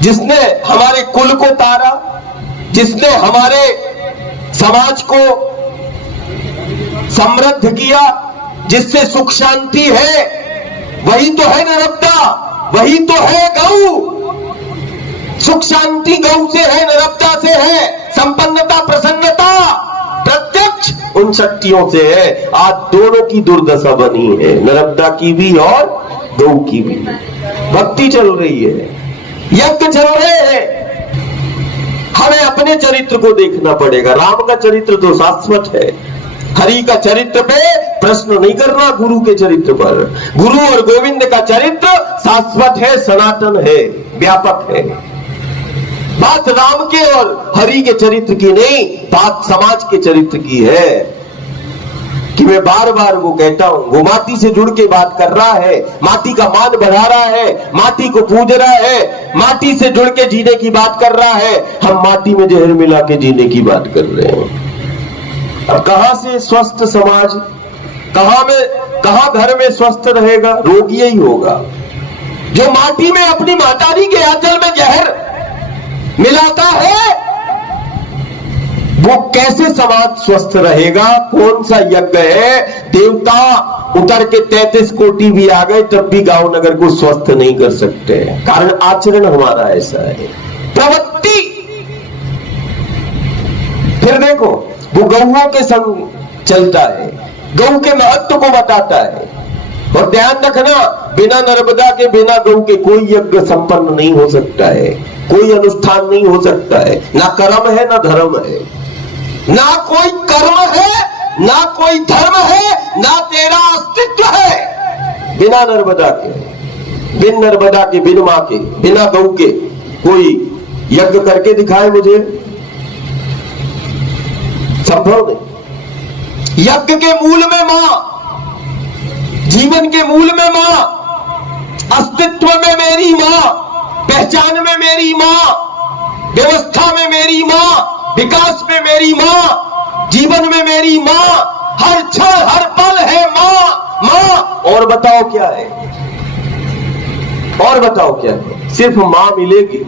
जिसने हमारे कुल को तारा, जिसने हमारे समाज को समृद्ध किया, जिससे सुख शांति है, वही तो है नर्मदा, वही तो है गौ। सुख शांति गौ से है, नर्मदा से है, संपन्नता प्रसन्नता प्रत्यक्ष उन शक्तियों से है। आज दोनों की दुर्दशा बनी है, नर्मदा की भी और गौ की भी। भक्ति चल रही है, यज्ञ चल रहे हैं, हमें अपने चरित्र को देखना पड़ेगा। राम का चरित्र तो शाश्वत है, हरि का चरित्र पे प्रश्न नहीं करना, गुरु के चरित्र पर। गुरु और गोविंद का चरित्र शाश्वत है, सनातन है, व्यापक है। बात राम के और हरि के चरित्र की नहीं, बात समाज के चरित्र की है। कि मैं बार बार वो कहता हूं, वो माटी से जुड़ के बात कर रहा है, माटी का मान बढ़ा रहा है, माटी को पूज रहा है, माटी से जुड़ के जीने की बात कर रहा है। हम माटी में जहर मिला के जीने की बात कर रहे हैं। और कहां से स्वस्थ समाज, कहां घर में स्वस्थ रहेगा? रोगी ही होगा जो माटी में अपनी मातारी के आंचल में जहर मिलाता है। वो कैसे समाज स्वस्थ रहेगा? कौन सा यज्ञ है? देवता उतर के 33 कोटि भी आ गए तब भी गांव नगर को स्वस्थ नहीं कर सकते, कारण आचरण हमारा ऐसा है, प्रवृत्ति। फिर देखो, वो गौओं के संग चलता है, गौ के महत्व को बताता है। और ध्यान रखना, बिना नर्मदा के, बिना गौ के कोई यज्ञ संपन्न नहीं हो सकता है, कोई अनुष्ठान नहीं हो सकता है। ना कर्म है, ना धर्म है, ना कोई कर्म है, ना कोई धर्म है, ना तेरा अस्तित्व है बिना नर्मदा के। बिन नर्मदा के, बिन मां के, बिना गौ के कोई यज्ञ करके दिखाए मुझे, संभव नहीं। यज्ञ के मूल में मां, जीवन के मूल में मां, अस्तित्व में मेरी मां, पहचान में मेरी मां, व्यवस्था में मेरी मां, विकास में मेरी मां, जीवन में मेरी मां, हर क्षण हर पल है मां, मां। और बताओ क्या है? और बताओ क्या है? सिर्फ मां मिलेगी